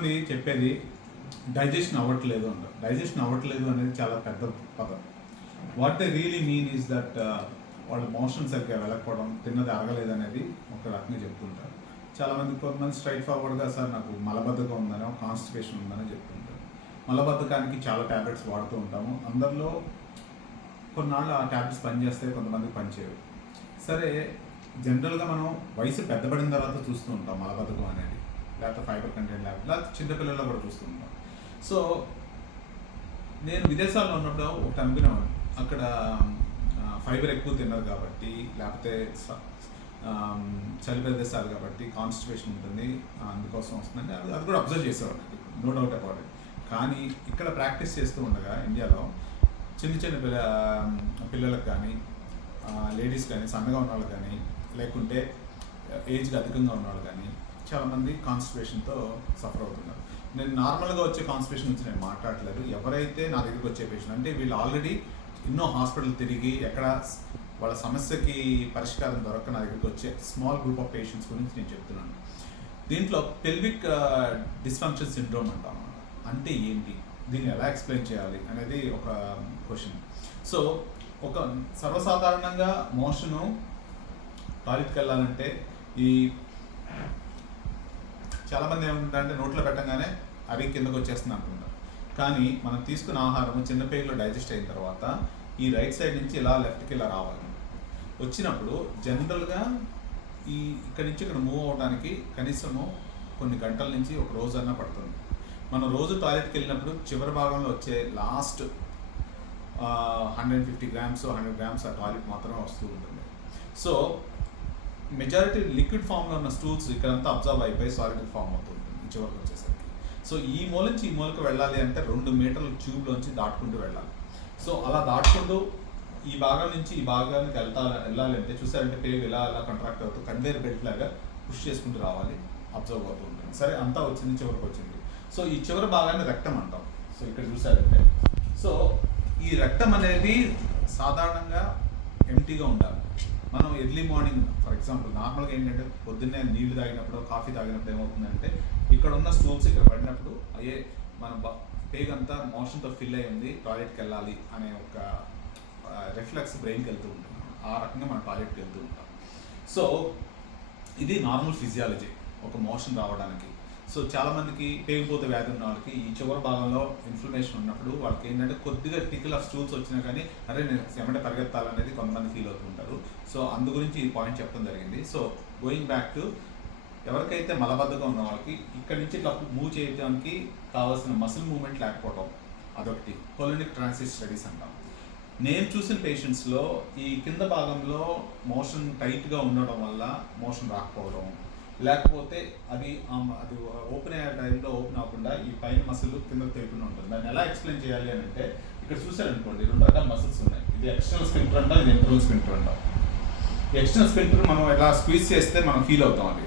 చాలామంది చెప్పేది డైజెషన్ అవ్వట్లేదు అంటారు డైజెషన్ అవ్వట్లేదు అనేది చాలా పెద్ద పదం. What the really mean is that వాళ్ళ మోషన్ సరిగ్గా వెళ్ళకపోవడం తిన్నది అరగలేదు అనేది ఒక రకంగా చెప్తుంటారు. చాలామంది కొంతమంది స్ట్రైట్ ఫార్వర్డ్గా సార్ నాకు మలబద్ధకం ఉందని కాన్స్టిపేషన్ ఉందని చెప్తుంటారు. మలబద్ధకానికి చాలా ట్యాబ్లెట్స్ వాడుతూ ఉంటాము. అందరిలో కొన్నాళ్ళు ఆ ట్యాబ్లెట్స్ పనిచేస్తాయి కొంతమంది పనిచేయవు సరే జనరల్గా మనం వయసు పెద్దపడిన తర్వాత చూస్తూ ఉంటాం మలబద్ధకం అనేది. లేకపోతే ఫైబర్ కంటెంట్ లేకపోతే లేకపోతే చిన్నపిల్లల్లో కూడా చూస్తున్నాం సో నేను విదేశాల్లో ఉన్నప్పుడు ఒకటి అనుకునేవాడు అక్కడ ఫైబర్ ఎక్కువ తిన్నారు కాబట్టి లేకపోతే చలి ప్రదేశాలు కాబట్టి కాన్స్టిపేషన్ ఉంటుంది అందుకోసం వస్తుందంటే అది అది కూడా అబ్జర్వ్ చేసేవాడిని నో డౌట్ అబౌట్ ఇట్ కానీ ఇక్కడ ప్రాక్టీస్ చేస్తూ ఉండగా ఇండియాలో చిన్న చిన్న పిల్ల పిల్లలకు కానీ లేడీస్ కానీ సన్నగా ఉన్న వాళ్ళు కానీ లేకుంటే ఏజ్కి అధికంగా ఉన్న వాళ్ళు కానీ చాలామంది కాన్స్టిపేషన్తో సఫర్ అవుతున్నారు. నేను నార్మల్గా వచ్చే కాన్స్టిపేషన్ నుంచి నేను మాట్లాడలేదు ఎవరైతే నా దగ్గరికి వచ్చే పేషెంట్ అంటే వీళ్ళు ఆల్రెడీ ఎన్నో హాస్పిటల్ తిరిగి ఎక్కడ వాళ్ళ సమస్యకి పరిష్కారం దొరక నా దగ్గరికి వచ్చే స్మాల్ గ్రూప్ ఆఫ్ పేషెంట్స్ గురించి నేను చెప్తున్నాను. దీంట్లో పెల్విక్ డిస్ఫంక్షన్ సిండ్రోమ్ అంటాం అంటే ఏంటి? దీన్ని ఎలా ఎక్స్ప్లెయిన్ చేయాలి అనేది ఒక క్వశ్చన్ సో ఒక సర్వసాధారణంగా మోషను టాయిలెట్కి వెళ్ళాలంటే ఈ చాలామంది ఏమంటారంటే నోట్లో పెట్టగానే అవి కిందకు వచ్చేస్తుంది అనుకుంటారు కానీ మనం తీసుకున్న ఆహారం చిన్న పేగులో డైజెస్ట్ అయిన తర్వాత ఈ రైట్ సైడ్ నుంచి ఇలా లెఫ్ట్కి ఇలా రావాలి. వచ్చినప్పుడు జనరల్గా ఈ ఇక్కడి నుంచి ఇక్కడ మూవ్ అవడానికి కనీసము కొన్ని గంటల నుంచి ఒక రోజు పడుతుంది. మనం రోజు టాయిలెట్కి వెళ్ళినప్పుడు చివరి భాగంలో వచ్చే last hundred fifty grams hundred grams ఆ టాయిలెట్ మాత్రమే వస్తూ ఉంటుంది. సో మెజారిటీ లిక్విడ్ ఫామ్లో ఉన్న స్టూల్స్ ఇక్కడంతా అబ్జర్వ్ అయిపోయి సాలిడ్ ఫామ్ అవుతుంది చివరికి వచ్చేసరికి. సో ఈ మూల నుంచి ఈ మూలకి వెళ్ళాలి అంటే రెండు మీటర్ల ట్యూబ్లోంచి దాటుకుంటూ వెళ్ళాలి. సో అలా దాటుకుంటూ ఈ భాగం నుంచి ఈ భాగానికి వెళ్తా వెళ్ళాలి అంటే చూసారంటే పేరు ఇలా అలా కంట్రాక్ట్ అవుతూ కన్వేర్ బెల్ట్ లాగా పుష్ చేసుకుంటూ రావాలి అబ్జర్వ్ అవుతూ ఉంటుంది. సరే అంతా వచ్చింది చివరికి వచ్చింది. సో ఈ చివరి భాగాన్ని రక్తం అంటాం. సో ఇక్కడ చూసారంటే. సో ఈ రక్తం అనేది సాధారణంగా ఎంటీగా ఉండాలి. మనం ఎర్లీ మార్నింగ్ ఫర్ ఎగ్జాంపుల్ నార్మల్గా ఏంటంటే పొద్దున్నే నీళ్ళు తాగినప్పుడు కాఫీ తాగినప్పుడు ఏమవుతుందంటే ఇక్కడ ఉన్న స్టూల్స్ ఇక్కడ పడినప్పుడు అయ్యే మన పేగ్ అంతా మోషన్తో ఫిల్ అయి ఉంది టాయిలెట్కి వెళ్ళాలి అనే ఒక రిఫ్లెక్స్ బ్రెయిన్కి వెళ్తూ ఉంటుంది. ఆ రకంగా మనం టాయిలెట్కి వెళ్తూ ఉంటాం. సో ఇది నార్మల్ ఫిజియాలజీ ఒక మోషన్ రావడానికి. సో చాలా మందికి పేగిపోతే వ్యాధి ఉన్న వాళ్ళకి ఈ చివరి భాగంలో ఇన్ఫ్లమేషన్ ఉన్నప్పుడు వాళ్ళకి ఏంటంటే కొద్దిగా టికిల్ ఆఫ్ స్టూల్స్ వచ్చినా కానీ అరే నేను సెమట పరిగెత్తాలనేది కొంతమంది ఫీల్ అవుతుంటారు. సో అందు గురించి ఈ పాయింట్ చెప్పడం జరిగింది. సో గోయింగ్ బ్యాక్ టు ఎవరికైతే మలబద్ధకం ఉన్న వాళ్ళకి ఇక్కడ నుంచి ఇట్లా మూవ్ చేయడానికి కావాల్సిన మసిల్ మూమెంట్ లేకపోవడం అదొకటి. కొలినిక్ ట్రాన్సిట్ స్టడీస్ అంటాం. నేను చూసిన పేషెంట్స్లో ఈ కింద భాగంలో మోషన్ టైట్గా ఉండడం వల్ల మోషన్ రాకపోవడం లేకపోతే అది అది ఓపెన్ అయ్యే టైంలో ఓపెన్ అవ్వకుండా ఈ పైన మసిల్ కింద తెగుతూనే ఉంటుంది. దాన్ని ఎలా ఎక్స్ప్లెయిన్ చేయాలి అని అంటే ఇక్కడ చూసారనుకోండి రెండు రకాల మసిల్స్ ఉన్నాయి. ఇది ఎక్స్టర్నల్ స్పింటర్ అంటాం ఇది ఇంటర్నల్ స్పింటర్ అంటాం. ఈ ఎక్స్టర్నల్ స్పింటర్ మనం ఎలా స్క్వీజ్ చేస్తే మనం ఫీల్ అవుతాం అది.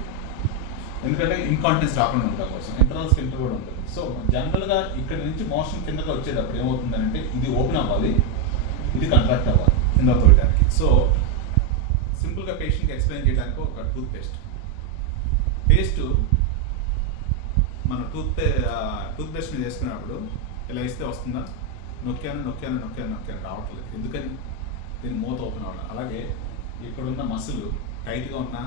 ఎందుకంటే ఇన్కాంటినెన్స్ రాకుండా ఉంటాం కోసం ఇంటర్నల్ స్పింటర్ కూడా ఉంటుంది. సో జనరల్గా ఇక్కడ నుంచి మోషన్ కిందకి వచ్చేటప్పుడు ఏమవుతుందంటే ఇది ఓపెన్ అవ్వాలి ఇది కంట్రాక్ట్ అవ్వాలి. కింద తోయడానికి సో సింపుల్గా పేషెంట్కి ఎక్స్ప్లెయిన్ చేయడానికి ఒక టూత్ పేస్ట్ పేస్ట్ మన టూత్ పే టూత్ పేస్ట్ని చేసుకున్నప్పుడు ఇలా ఇస్తే వస్తుందా? నొక్కాను నొక్కాను నొక్కాను నొక్కాను. రావట్లేదు. ఎందుకని? దీని మూత ఓపెన్ అవ్వాలి. అలాగే ఇక్కడున్న మసులు టైట్గా ఉన్నా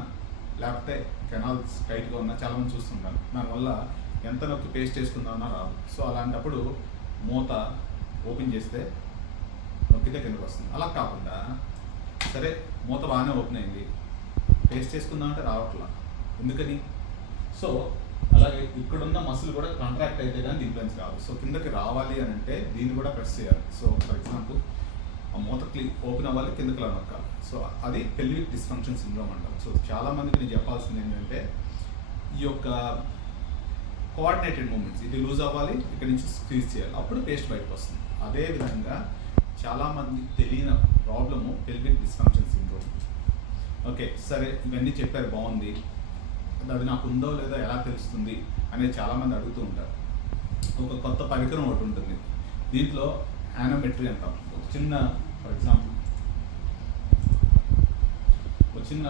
లేకపోతే కెనాల్స్ టైట్గా ఉన్నా చాలామంది చూస్తుంటాను దానివల్ల ఎంత నొక్కి పేస్ట్ చేసుకుందామన్నా రాదు. సో అలాంటప్పుడు మూత ఓపెన్ చేస్తే నొక్కితే కిందకు వస్తుంది. అలా కాకుండా సరే మూత బాగానే ఓపెన్ అయింది. పేస్ట్ చేసుకుందామంటే రావట్లా. ఎందుకని? సో అలాగే ఇక్కడున్న మసిల్ కూడా కాంట్రాక్ట్ అయితే కానీ ఇన్ఫ్లుయెన్స్ కావాలి సో కిందకి రావాలి అని అంటే దీన్ని కూడా ప్రెస్ చేయాలి. సో ఫర్ ఎగ్జాంపుల్ ఆ మూత క్లీ ఓపెన్ అవ్వాలి కిందకి నొక్కాలి. సో అది పెల్విక్ డిస్ఫంక్షన్ సిండ్రోమ్ అంటారు సో చాలామందికి నేను చెప్పాల్సింది ఏంటంటే ఈ యొక్క కోఆర్డినేటెడ్ మూమెంట్స్ ఇది లూజ్ అవ్వాలి ఇక్కడ నుంచి స్క్వీజ్ చేయాలి. అప్పుడు పేస్ట్ బయటకు వస్తుంది. అదే విధంగా చాలామంది తెలియని problem pelvic dysfunction syndrome okay సరే ఇవన్నీ చెప్పారు బాగుంది. అది నాకు ఉందో లేదో ఎలా తెలుస్తుంది అనేది చాలామంది అడుగుతూ ఉంటారు. ఒక కొత్త పరికరం ఒకటి ఉంటుంది. దీంట్లో యానోమెట్రీ అంటాం ఒక చిన్న ఫర్ ఎగ్జాంపుల్ ఒక చిన్న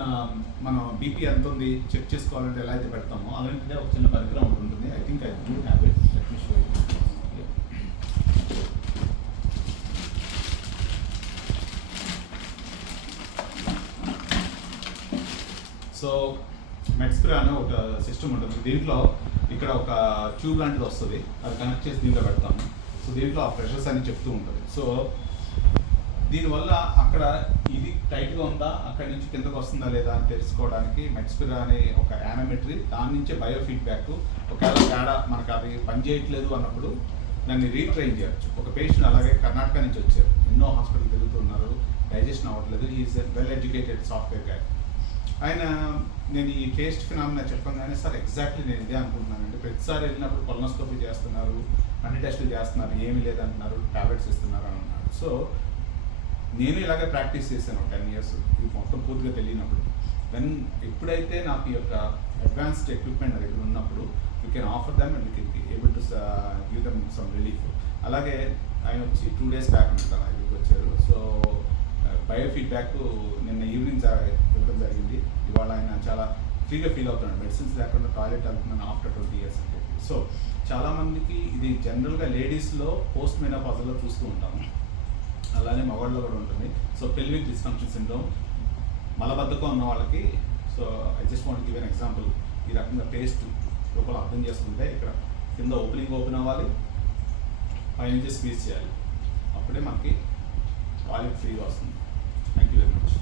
మనం బీపీ ఎంత ఉంది చెక్ చేసుకోవాలంటే ఎలా అయితే పెడతామో అలాంటిదే ఒక చిన్న పరికరం ఒకటి ఉంటుంది. I think I do have it let me show so మెట్స్ప్రే అనే ఒక సిస్టమ్ ఉంటుంది. దీంట్లో ఇక్కడ ఒక ట్యూబ్ లాంటిది వస్తుంది. అది కనెక్ట్ చేసి దీంట్లో పెడతాము. సో దీంట్లో ఆ ప్రెషర్స్ అని చెప్తూ ఉంటుంది. సో దీనివల్ల అక్కడ ఇది టైట్గా ఉందా? అక్కడి నుంచి కిందకు వస్తుందా లేదా అని తెలుసుకోవడానికి మెక్స్పిరా అనే ఒక యానమెట్రీ దాని నుంచే బయో ఫీడ్బ్యాక్ ఒకవేళ తేడా మనకు అది పని చేయట్లేదు అన్నప్పుడు దాన్ని రీట్రైన్ చేయొచ్చు. ఒక పేషెంట్ అలాగే కర్ణాటక నుంచి వచ్చారు. ఎన్నో హాస్పిటల్ తిరుగుతున్నారు డైజెషన్ అవ్వట్లేదు. Is well educated software guy ఆయన నేను ఈ టేస్ట్ ఫినామినా చెప్పగానే సార్ ఎగ్జాక్ట్లీ నేను ఇదే అనుకుంటున్నానండి. ప్రతిసారి వెళ్ళినప్పుడు కొలనోస్కోపీ చేస్తున్నారు అన్ని టెస్టులు చేస్తున్నారు ఏమీ లేదంటున్నారు టాబ్లెట్స్ ఇస్తున్నారు అని అన్నారు సో నేను ఇలాగే ప్రాక్టీస్ చేశాను టెన్ ఇయర్స్. ఇది మొత్తం పూర్తిగా తెలియనప్పుడు. వెన్ ఎప్పుడైతే నాకు ఈ యొక్క అడ్వాన్స్డ్ ఎక్విప్మెంట్ నా దగ్గర ఉన్నప్పుడు you can offer them and can able to give them some relief అలాగే ఆయన వచ్చి టూ డేస్ బ్యాక్ ఉంటాను నా వచ్చారు. సో బయో ఫీడ్బ్యాక్ నిన్న ఈవినింగ్ ఇవ్వడం జరిగింది. ఇవాళ ఆయన చాలా ఫ్రీగా ఫీల్ అవుతున్నాడు. మెడిసిన్స్ లేకుండా టాయిలెట్ వెళ్తున్నాను ఆఫ్టర్ ట్వంటీ ఇయర్స్ అంటే సో చాలామందికి ఇది జనరల్గా లేడీస్లో పోస్ట్ మెనోపాజల్లో చూస్తూ ఉంటాము అలానే మగవాళ్ళలో కూడా ఉంటుంది. సో పెల్విక్ డిస్ఫంక్షన్ సిండ్రోమ్ మలబద్ధకం ఉన్న వాళ్ళకి so I just want give an example ఈ రకంగా పేస్ట్ లోపల అర్థం చేసుకుంటే ఇక్కడ కింద ఓపెనింగ్ ఓపెన్ అవ్వాలి. పైనుంచి స్పీచ్ చేయాలి. అప్పుడే మనకి టాయిలెట్ ఫ్రీగా వస్తుంది థ్యాంక్ యూ వెరీ మచ్